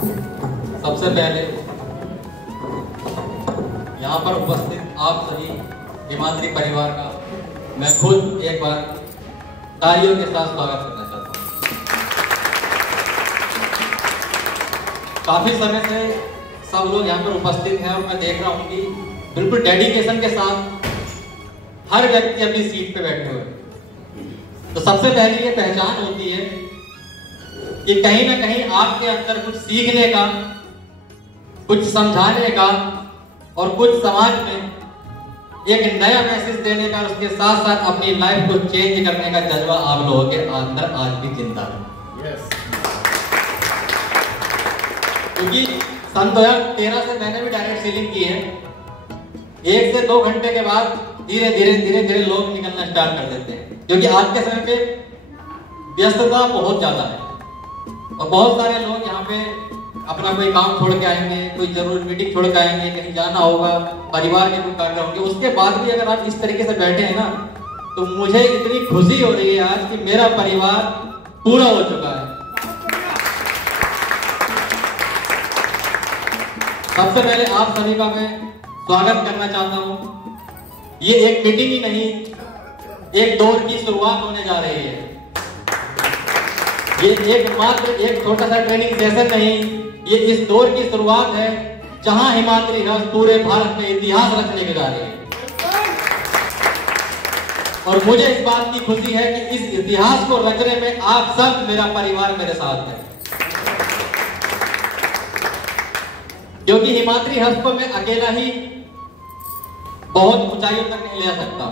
सबसे पहले यहाँ पर उपस्थित आप सभी हिमाद्री परिवार का मैं खुद एक बार तालियों के साथ स्वागत करना चाहता हूँ। काफी समय से सब लोग यहाँ पर उपस्थित हैं और मैं देख रहा हूँ कि बिल्कुल डेडिकेशन के साथ हर व्यक्ति अपनी सीट पे बैठे हुए हैं। तो सबसे पहले ये पहचान होती है कि कहीं ना कहीं आपके अंदर कुछ सीखने का, कुछ समझाने का और कुछ समाज में एक नया मैसेज देने का, उसके साथ साथ अपनी लाइफ को चेंज करने का जज्बा आप लोगों के अंदर आज भी जिंदा है। क्योंकि सन 2013 से मैंने भी डायरेक्ट सेलिंग की है। 1 से 2 घंटे के बाद धीरे धीरे लोग निकलना स्टार्ट कर देते हैं, क्योंकि आज के समय पे व्यस्तता बहुत ज्यादा है और बहुत सारे लोग यहाँ पे अपना कोई काम छोड़ के आएंगे, कोई जरूरी मीटिंग छोड़ के आएंगे, कहीं जाना होगा, परिवार के कोई कार्य होंगे। उसके बाद भी अगर आप इस तरीके से बैठे हैं ना, तो मुझे इतनी खुशी हो रही है आज कि मेरा परिवार पूरा हो चुका है। सबसे पहले आप सभी का मैं स्वागत करना चाहता हूँ। ये एक मीटिंग ही नहीं, एक दौर की शुरुआत होने जा रही है। ये एक छोटा सा ट्रेनिंग सेशन नहीं, ये इस दौर की शुरुआत है जहां हिमाद्री हब्स पूरे भारत में इतिहास रचने के जा रही है। और मुझे इस बात की खुशी है कि इस इतिहास को रचने में आप सब, मेरा परिवार मेरे साथ है। क्योंकि हिमाद्री हब्स को मैं अकेला ही बहुत ऊंचाइयों तक नहीं ले जा सकता।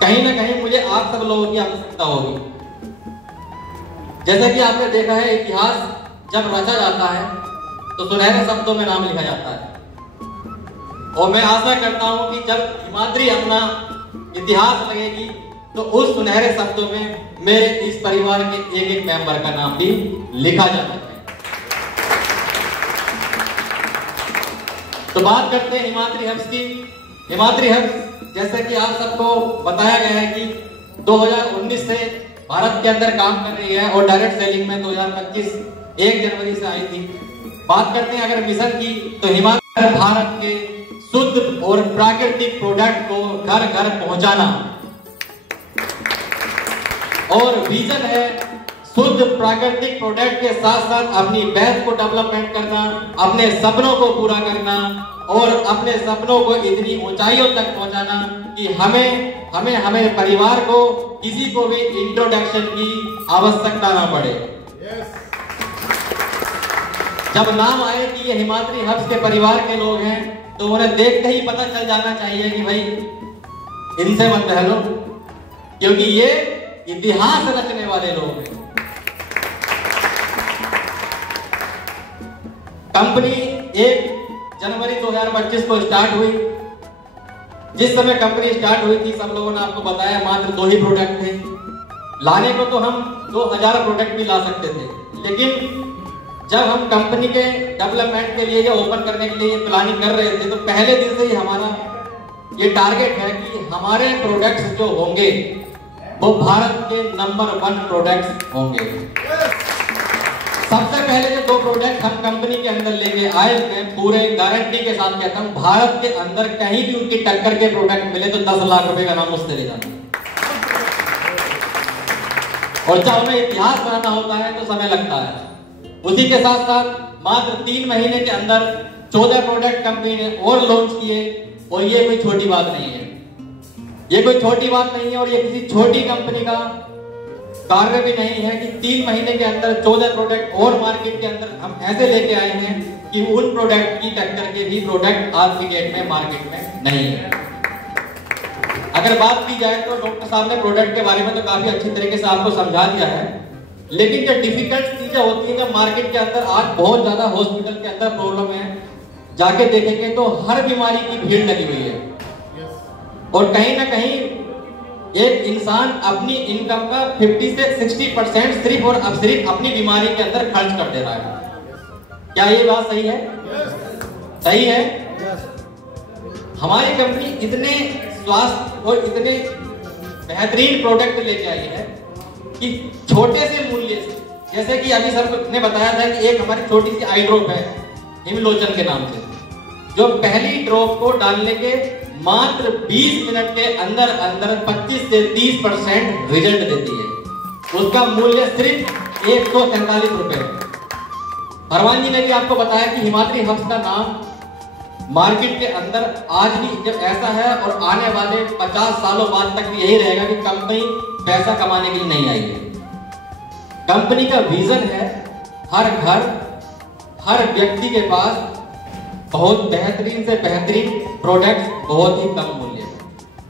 कहीं ना कहीं मुझे आप सब लोगों की आवश्यकता होगी। जैसा कि आपने देखा है, इतिहास जब रचा जाता है तो सुनहरे शब्दों में नाम लिखा जाता है। और मैं आशा करता हूं कि जब हिमाद्री अपना इतिहास लगेगी तो उस सुनहरे शब्दों में मेरे इस परिवार के एक मेंबर का नाम भी लिखा जाना चाहिए। तो बात करते हैं हिमाद्री हब्स की। हिमाद्री हब्स जैसे कि आप सबको बताया गया है कि 2019 से भारत के अंदर काम कर रही है और डायरेक्ट सेलिंग में 2025 1 जनवरी से आई थी। बात करते हैं अगर मिशन की, तो हिमाद्री भारत के शुद्ध और प्राकृतिक प्रोडक्ट को घर घर पहुंचाना, और विजन है शुद्ध प्राकृतिक प्रोडक्ट के साथ साथ अपनी बैच को डेवलपमेंट करना, अपने सपनों को पूरा करना और अपने सपनों को इतनी ऊंचाइयों तक पहुंचाना कि हमें परिवार को किसी को भी इंट्रोडक्शन की आवश्यकता ना पड़े। जब नाम आए कि ये हिमाद्री हब्स के परिवार के लोग हैं तो उन्हें देखते ही पता चल जाना चाहिए कि भाई इनसे मत बहलो, क्योंकि ये इतिहास रचने वाले लोग हैं। कंपनी 1 जनवरी 2025 को स्टार्ट हुई। जिस समय कंपनी स्टार्ट हुई थी, सब लोगों ने आपको बताया मात्र 2 ही प्रोडक्ट थे। लाने को तो हम 2000 प्रोडक्ट भी ला सकते थे, लेकिन जब हम कंपनी के डेवलपमेंट के लिए या ओपन करने के लिए प्लानिंग कर रहे थे, तो पहले दिन से ही हमारा ये टारगेट है कि हमारे प्रोडक्ट्स जो होंगे वो भारत के नंबर 1 प्रोडक्ट्स होंगे। सबसे पहले जो 2 प्रोडक्ट हम कंपनी के अंदर लेके आए, मैं पूरे गारंटी के साथ कहता हूं, भारत के अंदर कहीं भी उनकी टक्कर के प्रोडक्ट मिले तो 10 लाख रुपए का नाम उससे ले जाना। और जब हमें इतिहास बनाना होता है तो समय लगता है। उसी के साथ साथ मात्र 3 महीने के अंदर 14 प्रोडक्ट कंपनी ने और लॉन्च किए। और ये कोई छोटी बात नहीं है, ये कोई छोटी बात नहीं है और ये किसी छोटी कंपनी का कार्य भी नहीं है कि 3 महीने के अंदर 14 प्रोडक्ट और मार्केट के अंदर हम ऐसे लेके आए हैं कि उन प्रोडक्ट की टक्कर के भी प्रोडक्ट आज की डेट में मार्केट में नहीं है। अगर बात की जाए तो डॉक्टर साहब ने प्रोडक्ट के बारे में तो काफी अच्छी तरीके से आपको समझा दिया है, लेकिन जो डिफिकल्ट चीजें होती है मार्केट के अंदर, आज बहुत ज्यादा हॉस्पिटल के अंदर प्रॉब्लम है। जाके देखेंगे तो हर बीमारी की भीड़ लगी हुई है और कहीं ना कहीं एक इंसान अपनी इनकम का 50 से 60% सिर्फ और अब सिर्फ अपनी बीमारी के अंदर खर्च कर दे रहा है। क्या ये बात सही है? सही है। हमारी कंपनी इतने स्वास्थ्य और इतने बेहतरीन प्रोडक्ट लेके आई है कि छोटे से मूल्य से जैसे कि अभी सर ने बताया था कि एक हमारी छोटी सी आई ड्रॉप है हिमलोचन के नाम से, जो पहली ड्रॉप को डालने के मात्र 20 मिनट के अंदर अंदर 25 से 30% रिजल्ट देती है। उसका मूल्य सिर्फ 143 रुपए। भरवान जी ने भी आपको बताया कि हिमाद्री हब्स का नाम मार्केट के अंदर आज भी जब ऐसा है और आने वाले 50 सालों बाद तक भी यही रहेगा कि कंपनी पैसा कमाने के लिए नहीं आई है। कंपनी का विजन है हर घर हर व्यक्ति के पास बहुत बेहतरीन से बेहतरीन प्रोडक्ट बहुत ही कम मूल्य में,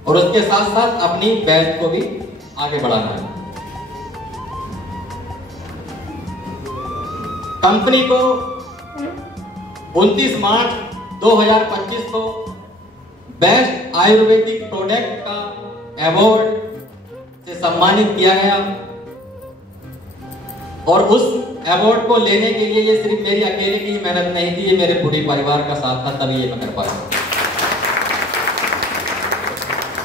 और उसके साथ साथ अपनी ब्रांड को भी आगे बढ़ाना है। कंपनी को 29 मार्च 2025 को बेस्ट आयुर्वेदिक प्रोडक्ट का अवार्ड से सम्मानित किया गया, और उस अवार्ड को लेने के लिए ये सिर्फ मेरी अकेले की मेहनत नहीं थी, ये मेरे पूरे परिवार का साथ था, तभी ये मैं कर पाया।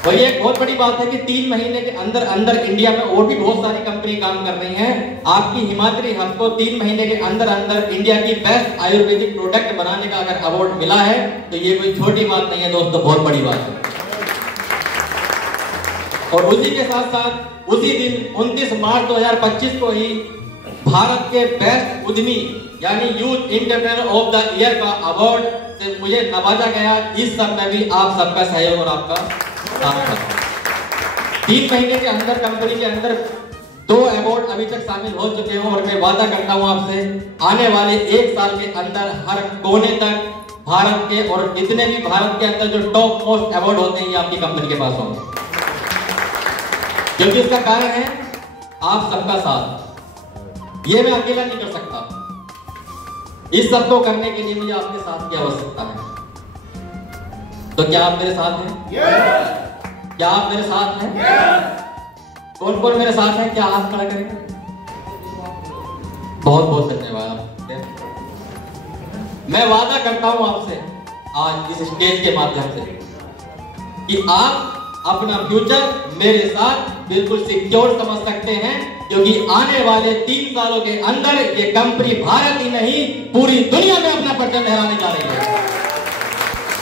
और ये एक बहुत बड़ी बात है कि 3 महीने के अंदर अंदर इंडिया में और भी बहुत सारी कंपनी काम कर रही हैं। आपकी हिमाद्री हब को 3 महीने के अंदर अंदर इंडिया की बेस्ट आयुर्वेदिक प्रोडक्ट बनाने का अगर अवार्ड मिला है तो ये कोई छोटी बात नहीं है दोस्तों, बहुत बड़ी बात है। और उसी के साथ साथ उसी दिन 29 मार्च 2025 को ही भारत के बेस्ट उद्यमी यानी youth entrepreneur of the year का अवार्ड से मुझे नवाजा गया। इस सब में भी आप सबका सहयोग और आपका साथ था। 3 महीने के अंदर कंपनी के अंदर 2 अवार्ड अभी तक शामिल हो चुके हैं, और मैं वादा करता हूं आपसे आने वाले 1 साल के अंदर हर कोने तक भारत के और जितने भी भारत के अंदर जो टॉप मोस्ट अवार्ड होते हैं ये आपकी कंपनी के पास होंगे, क्योंकि इसका कारण है आप सबका साथ। ये मैं अकेला नहीं कर सकता, इस सब को करने के लिए मुझे आपके साथ की आवश्यकता है। तो क्या आप मेरे साथ हैं? क्या आप मेरे साथ हैं? कौन कौन मेरे साथ है? क्या हाथ खड़ा करेंगे? बहुत बहुत धन्यवाद। मैं वादा करता हूं आपसे आज इस स्टेज के माध्यम से कि आप अपना फ्यूचर मेरे साथ बिल्कुल सिक्योर समझ सकते हैं, क्योंकि आने वाले 3 सालों के अंदर ये कंपनी भारत ही नहीं पूरी दुनिया में अपना परचम लहराने जा रही है।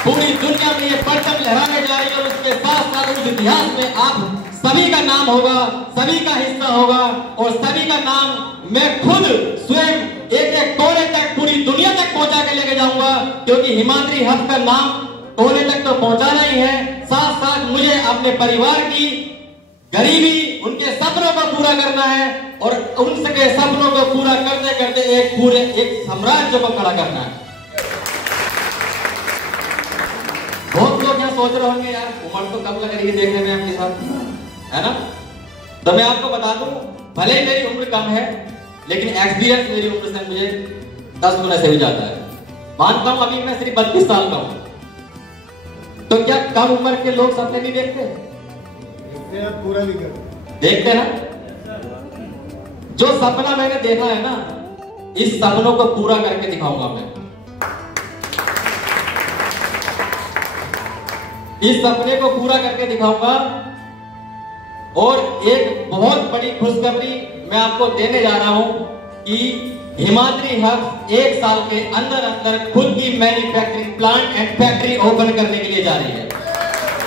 पूरी दुनिया में ये परचम लहराने जा रही है, और उसके साथ साथ उस इतिहास में आप सभी का नाम होगा, सभी का हिस्सा होगा, और सभी का नाम मैं खुद स्वयं एक एक कोने तक पूरी दुनिया तक पहुंचा के लेके जाऊंगा, क्योंकि हिमाद्री हब का नाम कोने तक तो पहुंचाना ही है, साथ साथ मुझे अपने परिवार की गरीबी उनके सपनों को पूरा करना है, और उनके सपनों को पूरा करते करते एक साम्राज्य को खड़ा करना है। बहुत लोग यहाँ सोच रहे होंगे यार उम्र तो कम लग रही है देखने में आपके साथ, है ना? तो मैं आपको बता दूं, भले ही मेरी उम्र कम है लेकिन एक्सपीरियंस मेरी उम्र से मुझे 10 गुना से भी ज्यादा है। मानता हूं अभी मैं सिर्फ 32 साल का हूं, तो क्या कम उम्र के लोग सपने नहीं देखते? पूरा नहीं करते, देखते ना? जो सपना मैंने देखा है ना, इस सपनों को पूरा करके दिखाऊंगा मैं। इस सपने को पूरा करके दिखाऊंगा, और एक बहुत बड़ी खुशखबरी मैं आपको देने जा रहा हूं कि हिमाद्री हब 1 साल के अंदर अंदर खुद की manufacturing plant and factory open करने के लिए जा रही है,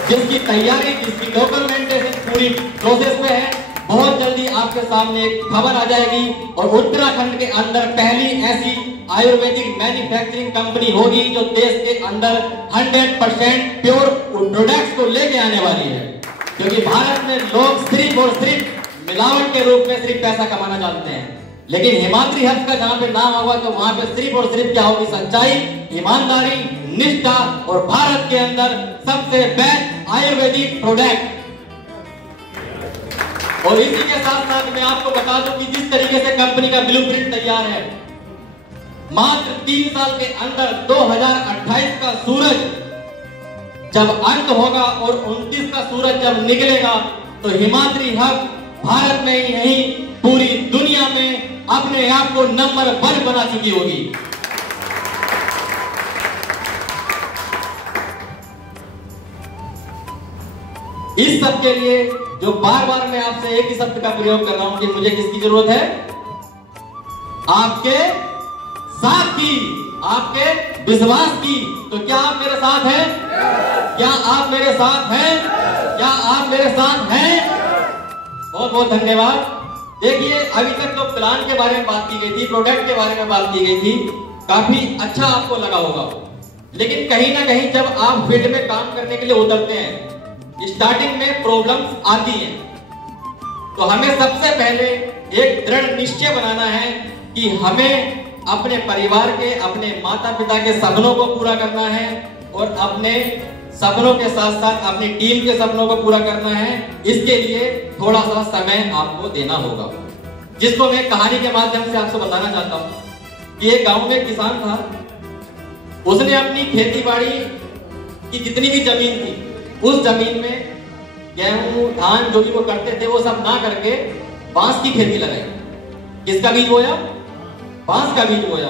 जिसकी तैयारी जिसकी डॉक्यूमेंटेशन पूरी प्रोसेस में है। बहुत जल्दी आपके सामने एक खबर आ जाएगी, और उत्तराखंड के अंदर पहली ऐसी आयुर्वेदिक मैन्युफैक्चरिंग कंपनी होगी जो देश के अंदर 100% प्योर प्रोडक्ट्स को लेके आने वाली है, क्योंकि भारत में लोग सिर्फ और सिर्फ मिलावट के रूप में सिर्फ पैसा कमाना जानते हैं, लेकिन हिमाद्री हब का जहां पे नाम होगा तो वहां पे सिर्फ और सिर्फ क्या होगी? सच्चाई, ईमानदारी, निष्ठा, और भारत के अंदर सबसे बेस्ट आयुर्वेदिक प्रोडक्ट। और इसी के साथ साथ मैं आपको बता दूं कि जिस तरीके से कंपनी का ब्लूप्रिंट तैयार है, मात्र 3 साल के अंदर 2028 का सूरज जब अंत होगा और 29 का सूरज जब निकलेगा, तो हिमाद्री हब भारत में ही नहीं पूरी दुनिया में अपने आप को नंबर 1 बना चुकी होगी। इस सब के लिए जो बार बार मैं आपसे एक ही शब्द का प्रयोग कर रहा हूं कि मुझे किसकी जरूरत है? आपके साथ की, आपके विश्वास की। तो क्या आप मेरे साथ हैं? क्या आप मेरे साथ हैं? क्या आप मेरे साथ हैं? बहुत बहुत धन्यवाद। देखिए, अभी तक तो प्लान के बारे में बात की गई थी, प्रोडक्ट के बारे में बात की गई थी, काफी अच्छा आपको लगा होगा। लेकिन कहीं ना कहीं जब आप फील्ड में काम करने के लिए उतरते हैं, स्टार्टिंग में प्रॉब्लम्स आती हैं, तो हमें सबसे पहले एक दृढ़ निश्चय बनाना है कि हमें अपने परिवार के, अपने माता पिता के सपनों को पूरा करना है और अपने सपनों के साथ साथ अपनी टीम के सपनों को पूरा करना है। इसके लिए थोड़ा सा समय आपको देना होगा, जिसको मैं कहानी के माध्यम से आपसे बताना चाहता हूं कि एक गांव में एक किसान था। उसने अपनी खेती बाड़ी की जितनी भी जमीन थी, उस जमीन में गेहूं धान जो भी वो करते थे वो सब ना करके बांस की खेती लगाई। किसका बीज बोया? बांस का बीज बोया।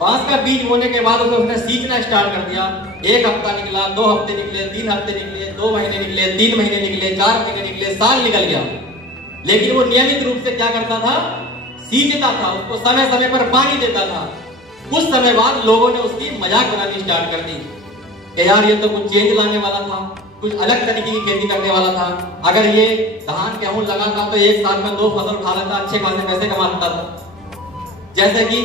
बांस का बीज बोने के बाद उसने सींचना स्टार्ट कर दिया। 1 हफ्ता निकला, 2 हफ्ते निकले, 3 हफ्ते निकले, 2 महीने निकले, 3 महीने निकले, 4 महीने निकले, साल निकल गया। लेकिन वो नियमित रूप से क्या करता था? सींचता था, उसको समय समय पर पानी देता था। कुछ समय बाद लोगों ने उसकी मजाक बनानी स्टार्ट कर दी कि यार ये तो कुछ चेंज लाने वाला था, कुछ अलग तरीके की खेती करने वाला था। अगर ये धान गेहूं लगाता तो एक साल में 2 फसल उठा लेता, अच्छे खासे पैसे कमाता था। जैसे कि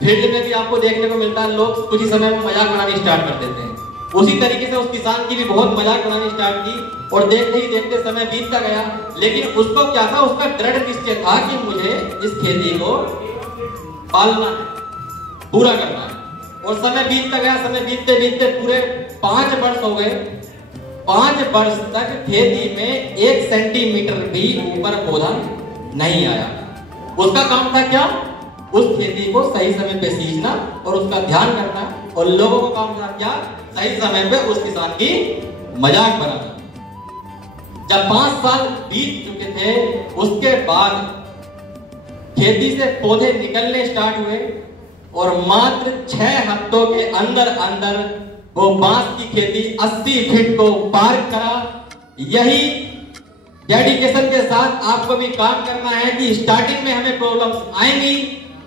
फील्ड में भी आपको देखने को मिलता है, लोग कुछ ही समय में मजाक बनानी स्टार्ट कर देते हैं। उसी तरीके से उस किसान की भी बहुत मजाक बनानी स्टार्ट की और देखते ही देखते समय बीतता गया। लेकिन उसको क्या था? उसका दृढ़ निश्चय था कि मुझे इस खेती को पालना है, पूरा करना है। और समय बीतता गया, समय बीतते बीतते पूरे 5 वर्ष हो गए। 5 वर्ष तक खेती में 1 सेंटीमीटर भी ऊपर पौधा नहीं आया। उसका काम था क्या? उस खेती को सही समय पे सींचना और उसका ध्यान करना, और लोगों को काम था क्या? सही समय पे उस किसान की मजाक बनाना। जब 5 साल बीत चुके थे, उसके बाद खेती से पौधे निकलने स्टार्ट हुए और मात्र 6 हफ्तों के अंदर अंदर वो बांस की खेती 80 फीट को पार करा। यही डेडिकेशन के साथ आपको भी काम करना है कि स्टार्टिंग में हमें प्रॉब्लम्स आएंगी,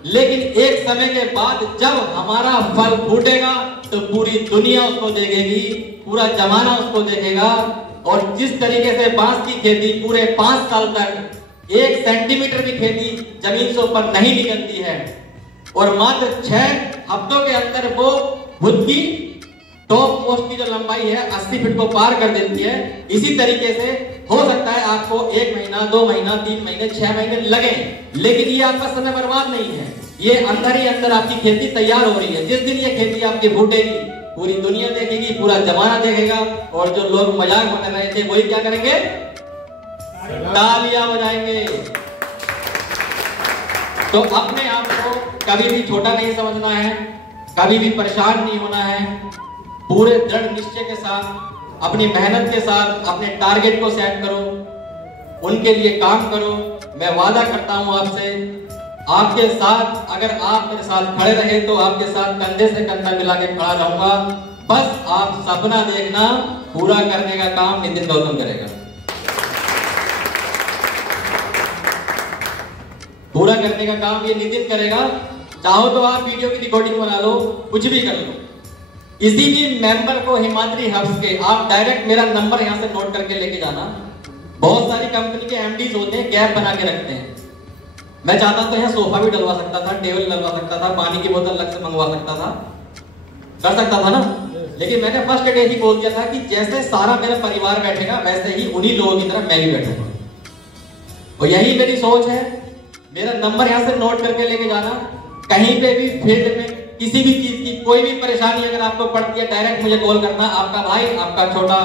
लेकिन एक समय के बाद जब हमारा फल फूटेगा तो पूरी दुनिया उसको देखेगी, पूरा जमाना उसको देखेगा। और जिस तरीके से बांस की खेती पूरे 5 साल तक 1 सेंटीमीटर की खेती जमीन से ऊपर नहीं निकलती है और मात्र 6 हफ्तों के अंदर वो खुद की टॉप मोस्ट की जो लंबाई है 80 फीट को पार कर देती है, इसी तरीके से हो सकता है आपको 1 महीना, 2 महीना, 3 महीने, 6 महीने लगे, लेकिन ये आपका समय बर्बाद नहीं है। ये अंदर ही अंदर आपकी खेती तैयार हो रही है। जिस दिन ये खेती आपकी फूटेगी, पूरी दुनिया देखेगी, पूरा जमाना देखेगा, और जो लोग मजाक बना रहे थे वही क्या करेंगे? तालियां बजाएंगे। तो अपने आप को कभी भी छोटा नहीं समझना है, कभी भी परेशान नहीं होना है। पूरे दृढ़ निश्चय के साथ, अपनी मेहनत के साथ अपने टारगेट को सेट करो, उनके लिए काम करो। मैं वादा करता हूं आपसे, आपके साथ, अगर आप मेरे साथ खड़े रहे तो आपके साथ कंधे से कंधा मिला के खड़ा रहूंगा। बस आप सपना देखना, पूरा करने का काम नितिन गौतम करेगा। पूरा करने का काम ये नितिन करेगा। चाहो तो आप वीडियो की रिकॉर्डिंग बना लो, कुछ भी कर लो। किसी भी मेंबर को हिमाद्री हब्स के आप डायरेक्ट मेरा नंबर यहां से नोट करके लेके जाना। बहुत सारी कंपनी के एमडीज होते हैं, गैप बना के रखते हैं। मैं चाहता तो यहाँ सोफा भी डलवा सकता था, टेबल डलवा सकता था, पानी की बोतल अलग से मंगवा सकता था, कर सकता था ना। लेकिन मैंने फर्स्ट डे ही बोल दिया था कि जैसे सारा मेरा परिवार बैठेगा वैसे ही उन्हीं लोगों की तरह मैं भी बैठूंगा। और यही मेरी सोच है। मेरा नंबर यहाँ से नोट करके लेके जाना। कहीं पे भी फील्ड में किसी भी चीज की कोई भी परेशानी अगर आपको पड़ती है, डायरेक्ट मुझे कॉल करना। आपका भाई, आपका छोटा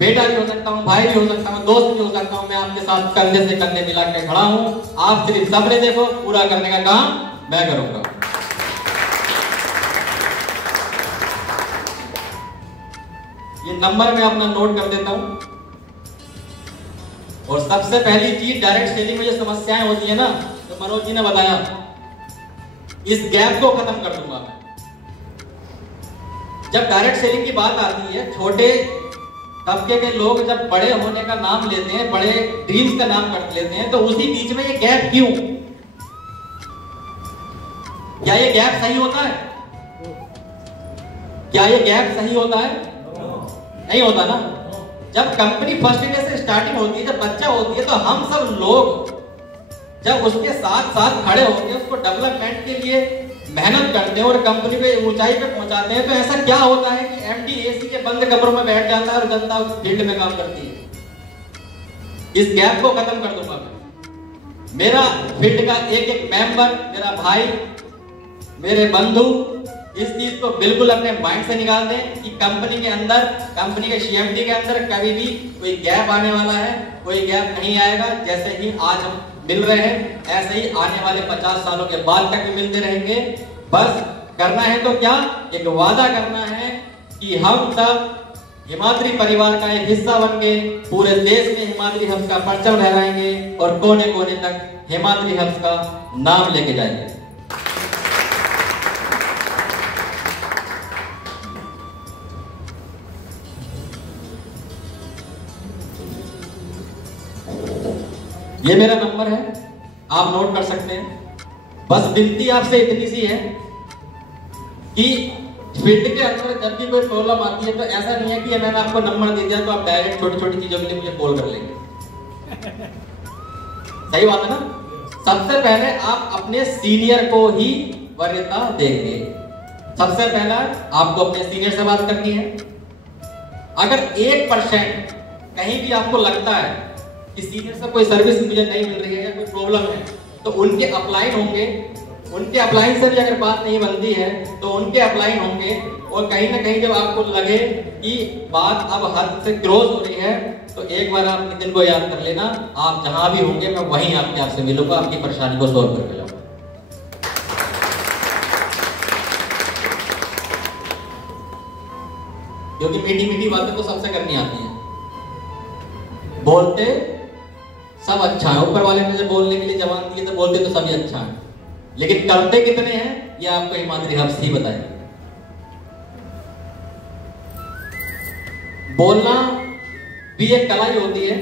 बेटा भी हो सकता हूँ, भाई भी हो सकता हूँ, दोस्त भी हो सकता हूँ। मैं आपके साथ कंधे से कंधे मिला के खड़ा हूँ। आप सिर्फ सब्र देखो, पूरा करने का काम मैं करूंगा। ये नंबर मैं अपना नोट कर देता हूँ। और सबसे पहली चीज, डायरेक्ट सेलिंग में जो समस्याएं होती है ना, तो मनोज जी ने बताया, इस गैप को खत्म कर दूंगा मैं। जब डायरेक्ट सेलिंग की बात आती है, छोटे तबके के लोग जब बड़े होने का नाम लेते हैं, बड़े ड्रीम्स का नाम कर लेते हैं, तो उसी बीच में ये गैप क्यों? क्या ये गैप सही होता है? क्या ये गैप सही होता है? नहीं होता ना। जब कंपनी फर्स्ट डे से स्टार्टिंग होती है, जब बच्चा होती है, तो हम सब लोग जब उसके साथ साथ खड़े होते हैं, उसको डेवलपमेंट के लिए मेहनत करते हैं और कंपनी पे ऊंचाई पे पहुंचाते हैं, तो ऐसा क्या होता है कि एमडी एसी के बंद कमरों में बैठ जाता है और जनता फील्ड में काम करती है? इस गैप को खत्म कर दूंगा मैं। मेरा फील्ड का एक एक मेंबर, मेरा भाई, मेरे बंधु इस चीज को बिल्कुल अपने माइंड से निकाल दें कि कंपनी के अंदर, कंपनी के सीएमडी के अंदर कभी भी कोई गैप आने वाला है, कोई गैप नहीं आएगा। जैसे ही आज हम मिल रहे हैं, ऐसे ही आने वाले 50 सालों के बाद तक भी मिलते रहेंगे। बस करना है तो क्या, एक वादा करना है कि हम सब हिमाद्री परिवार का एक हिस्सा बन के पूरे देश में हिमाद्री हब्स का परचम लहराएंगे और कोने कोने तक हिमाद्री हब्स का नाम लेके जाएंगे। ये मेरा नंबर है, आप नोट कर सकते हैं। बस विनती आपसे इतनी सी है कि फील्ड के अंदर जब भी कोई प्रॉब्लम आती है, तो ऐसा नहीं है कि मैंने आपको नंबर दे दिया तो आप डायरेक्ट छोटी छोटी चीजों के लिए मुझे कॉल कर लेंगे। सही बात है ना? सबसे पहले आप अपने सीनियर को ही वरीयता देंगे। सबसे पहला आपको अपने सीनियर से बात करनी है। अगर 1% कहीं भी आपको लगता है कि सीनियर से कोई सर्विस मुझे नहीं मिल रही है या कोई प्रॉब्लम है, तो उनके अपलाइन होंगे। उनके अपलाइन से भी अगर बात नहीं बनती है तो उनके अपलाइन होंगे। और कहीं ना कहीं जब आपको लगे कि बात अब हद से क्रॉस हो रही है, तो एक बार आप नितिन को याद कर लेना। आप जहां भी होंगे मैं वहीं आपसे मिलूंगा, आपकी परेशानी को सॉल्व करके लाऊंगा। क्योंकि मीठी मीठी बातें तो सबसे करनी आती है। बोलते सब अच्छा है, ऊपर वाले ने जब बोलने के लिए जवान दिए तो बोलते तो सभी अच्छा है, लेकिन करते कितने हैं ये आपको हिमाद्री हब्स ही बताएंगे। बोलना भी एक कला ही होती है,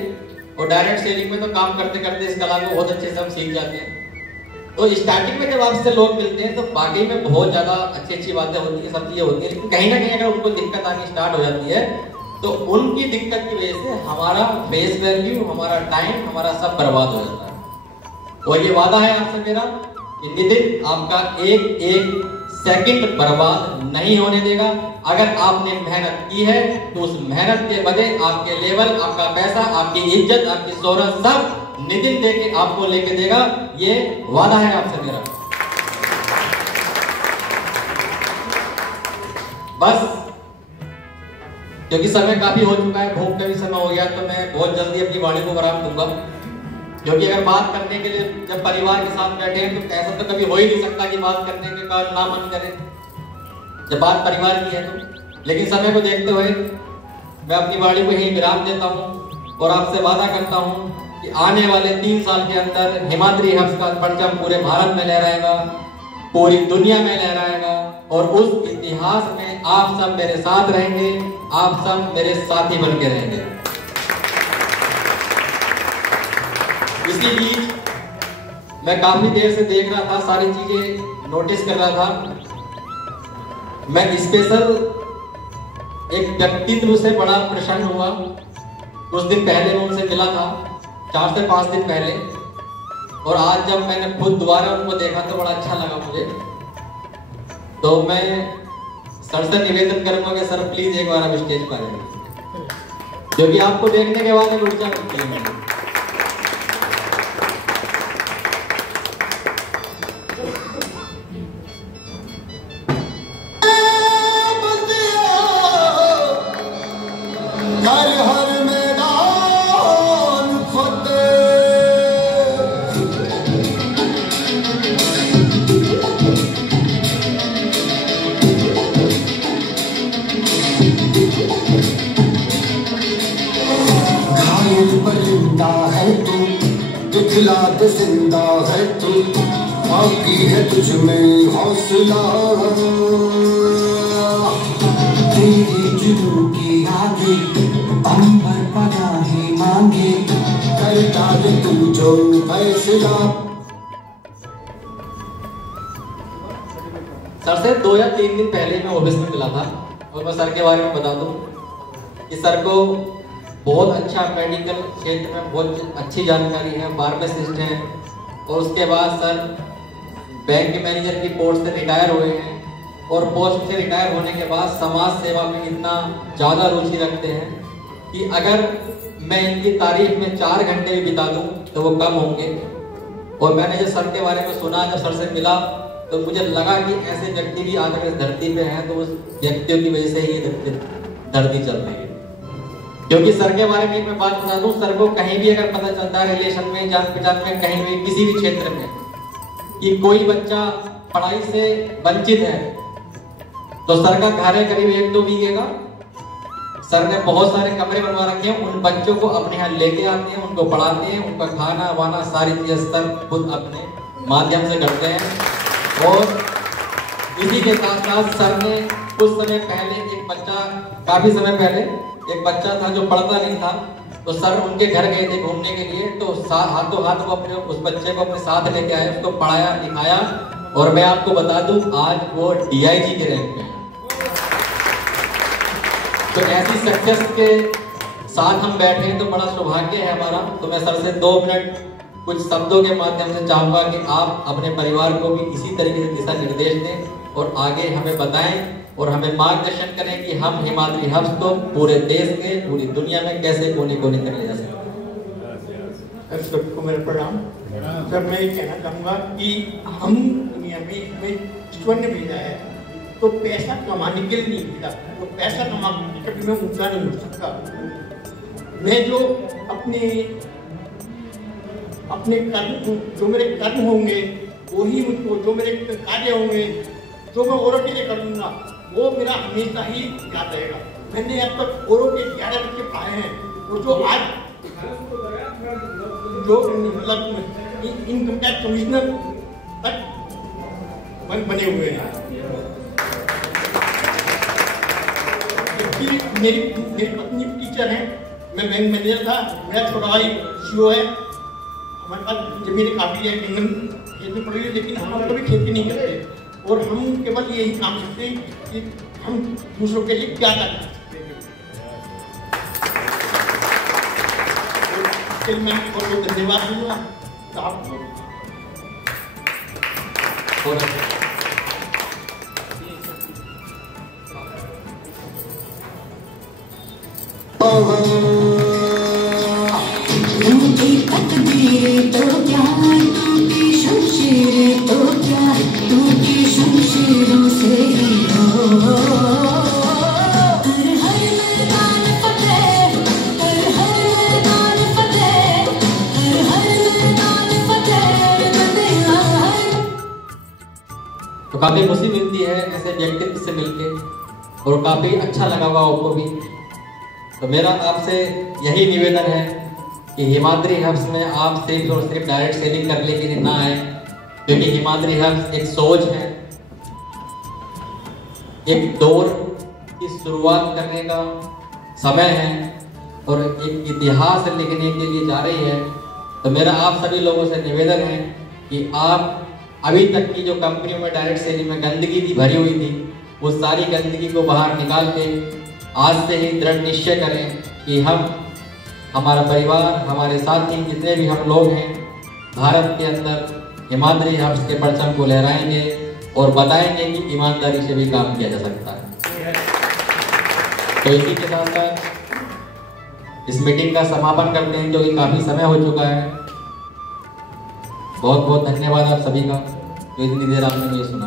और डायरेक्ट सेलिंग में तो काम करते करते इस कला को बहुत अच्छे से हम सीख जाते हैं। तो स्टार्टिंग में जब आपसे लोग मिलते हैं तो वाकई में बहुत ज्यादा अच्छी अच्छी बातें होती है, सब चीजें होती है, लेकिन कहीं ना कहीं अगर उनको दिक्कत आनी स्टार्ट हो जाती है तो उनकी दिक्कत की वजह से हमारा फेस वैल्यू, हमारा टाइम, हमारा सब बर्बाद हो जाता है। और ये वादा है आपसे मेरा कि नितिन आपका एक एक सेकंड बर्बाद नहीं होने देगा। अगर आपने मेहनत की है तो उस मेहनत के बदले आपके लेवल, आपका पैसा, आपकी इज्जत, आपकी शोहरत सब नितिन देके आपको लेके देगा। ये वादा है आपसे मेरा। बस क्योंकि समय काफी हो चुका है, भूख का भी समय हो गया, तो मैं बहुत जल्दी अपनी वाणी को विराम दूंगा। क्योंकि अगर बात करने के लिए जब परिवार के साथ बैठे हैं तो ऐसा तो कभी हो ही नहीं सकता कि बात करने के बाद ना मन करे, जब बात परिवार की है तो। लेकिन समय को देखते हुए मैं अपनी वाणी को यही विराम देता हूँ और आपसे वादा करता हूँ कि आने वाले 3 साल के अंदर हिमाद्री हब्स का परचम पूरे भारत में लहराएगा, पूरी दुनिया में लहराएगा, और उस इतिहास में आप सब मेरे साथ रहेंगे, आप सब मेरे साथी बन के रहेंगे। इसी बीच मैं काफी देर से देख रहा था, सारी चीजें नोटिस कर रहा था। मैं स्पेशल एक व्यक्तित्व से बड़ा प्रसन्न हुआ। कुछ दिन पहले मैं उनसे मिला था, 4 से 5 दिन पहले, और आज जब मैंने खुद दोबारा उनको देखा तो बड़ा अच्छा लगा मुझे। तो मैं सर से निवेदन करूंगा कि सर प्लीज एक बार आप स्टेज पर आइए, क्योंकि आपको देखने के बाद ऊर्जा मिलती है। जिंदा है तू, बाकी है तुझ में हौसला। तेरी जुनू की आगे अंबर पनाहे मांगे, करता है तू जो फैसला। सर से 2 या 3 दिन पहले मैं ऑफिस में मिला था और मैं सर के बारे में बता दूं कि सर को बहुत अच्छा मेडिकल क्षेत्र में बहुत अच्छी जानकारी है, फार्मासिस्ट हैं और उसके बाद सर बैंक मैनेजर की पोस्ट से रिटायर हुए हैं और पोस्ट से रिटायर होने के बाद समाज सेवा में इतना ज़्यादा रुचि रखते हैं कि अगर मैं इनकी तारीफ में 4 घंटे भी बिता दूं तो वो कम होंगे। और मैंने जब सर के बारे में सुना, जब सर से मिला तो मुझे लगा कि ऐसे व्यक्ति भी आज अगर इस धरती पे हैं तो उस व्यक्तियों की वजह से ही धरती चल रही है। क्योंकि सर के बारे में मैं बात बता दूं, सर को कहीं भी अगर पता चलता है रिलेशन में, जान पहचान में, कहीं भी किसी भी क्षेत्र में कि कोई बच्चा पढ़ाई से वंचित है तो सर का घर है करीब 1-2 बीघे का। सर ने बहुत सारे कमरे बनवा रखे हैं, उन बच्चों को अपने यहाँ लेके आते हैं, उनको पढ़ाते हैं, उनका खाना वाना सारी चीजें सर खुद अपने माध्यम से करते हैं। और इसी के साथ साथ सर ने कुछ समय पहले एक बच्चा, काफी समय पहले एक बच्चा था जो पढ़ता नहीं था, तो सर उनके घर गए थे घूमने के लिए, तो हाथों हाथ वो अपने उस बच्चे को अपने साथ लेके आए, उसको पढ़ाया लिखाया और मैं आपको बता दूं आज वो DIG के रैंक में है। तो ऐसी सक्सेस के साथ हम बैठे हैं तो बड़ा सौभाग्य है हमारा। तो मैं सर से 2 मिनट कुछ शब्दों के माध्यम से चाहूंगा कि आप अपने परिवार को भी इसी तरीके से दिशा निर्देश दें और आगे हमें बताएं और हमें मार्गदर्शन करें कि हम हिमाद्री हब्स को पूरे देश के, पूरी दुनिया में कैसे कोने कोने तक ले जा सकते। सबको मेरा प्रणाम। सर मैं ये कहना चाहूँगा कि हम दुनिया में ईश्वर ने भेजा है तो पैसा कमाने के लिए नहीं भेजा, तो पैसा कमाने के लिए मैं ऊंचा नहीं हो सकता। मैं जो अपने कर्म, जो मेरे कर्म होंगे वही मुझको, जो मेरे कार्य होंगे जो मैं औरों के लिए कर दूंगा वो मेरा हमेशा ही याद रहेगा। मैंने अब तक औरों के 11 बच्चे पढ़ाए हैं और जो आज जो मतलब इनकम टैक्स कमिश्नर तक बने हुए हैं। मेरी पत्नी टीचर है, मैं बैंक मैनेजर था, मेरा छोटा भाई CEO है। हमारे पास जमीन काफी है, खेती पड़ी है, लेकिन हम कभी खेती नहीं करते और हम केवल यही काम करते हैं कि हम दूसरों के लिए क्या कर सकते हैं। तो मैं बहुत धन्यवाद दूंगा आपको। टूटी तकदीर तो क्या, टूटी शमशीर तो क्या, टूटी शमशीरों से ही हो। हर मैदान फतेह, हर मैदान फतेह, हर मैदान फतेह बंदियां है। तो काफी खुशी मिलती है ऐसे व्यक्तित्व से मिलके और काफी अच्छा लगा हुआ आपको भी। तो मेरा आपसे यही निवेदन है कि हिमाद्री हब्स में आप सिर्फ और सिर्फ डायरेक्ट सेलिंग करने के लिए ना आए, क्योंकि हिमाद्री हब्स एक सोच है, एक दौर की शुरुआत करने का समय है और एक इतिहास लिखने के लिए जा रही है। तो मेरा आप सभी लोगों से निवेदन है कि आप अभी तक की जो कंपनियों में डायरेक्ट सेलिंग में गंदगी थी भरी हुई थी, वो सारी गंदगी को बाहर निकाल के आज से ही दृढ़ निश्चय करें कि हम, हमारा परिवार, हमारे साथी, जितने भी हम लोग हैं भारत के अंदर हिमाद्री हब्स के परचम को लहराएंगे और बताएंगे कि ईमानदारी से भी काम किया जा सकता है। तो इसी के साथ साथ इस मीटिंग का समापन करते हैं क्योंकि काफी समय हो चुका है। बहुत बहुत धन्यवाद आप सभी का जो इतनी देर आपने मुझे सुना।